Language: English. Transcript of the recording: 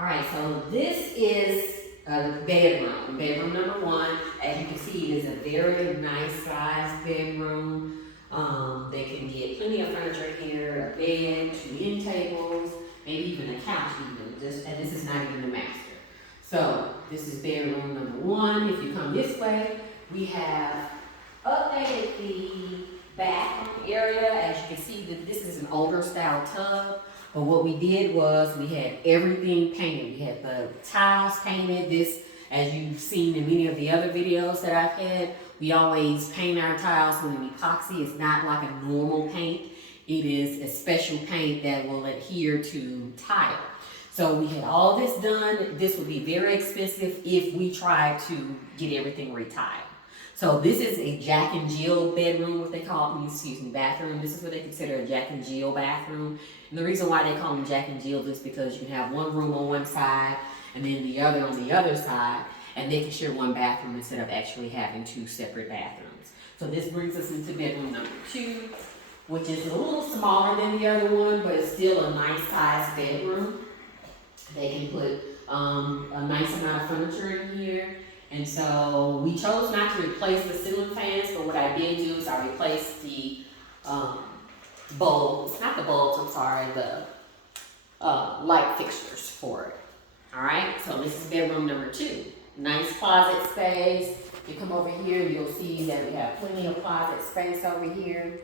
All right, so this is the bedroom. Bedroom number one. As you can see, it is a very nice sized bedroom. They can get plenty of furniture here, a bed, two end tables, maybe even a couch even. And this is not even the master. So this is bedroom number one. If you come this way, we have updated the bathroom area. As you can see, this is an older style tub. But what we did was we had everything painted. We had the tiles painted. This, as you've seen in many of the other videos that I've had, we always paint our tiles with an epoxy. It's not like a normal paint. It is a special paint that will adhere to tile. So we had all this done. This would be very expensive if we tried to get everything retiled. So this is a Jack and Jill bedroom, what they call it, bathroom. This is what they consider a Jack and Jill bathroom. And the reason why they call them Jack and Jill is because you can have one room on one side and then the other on the other side, and they can share one bathroom instead of actually having two separate bathrooms. So this brings us into bedroom number two, which is a little smaller than the other one, but it's still a nice sized bedroom. They can put a nice amount of furniture in here. And so we chose not to replace the ceiling fans, but what I did do is I replaced the bulbs, not the bulbs, I'm sorry, the light fixtures for it. All right, so this is bedroom number two. Nice closet space. You come over here, you'll see that we have plenty of closet space over here.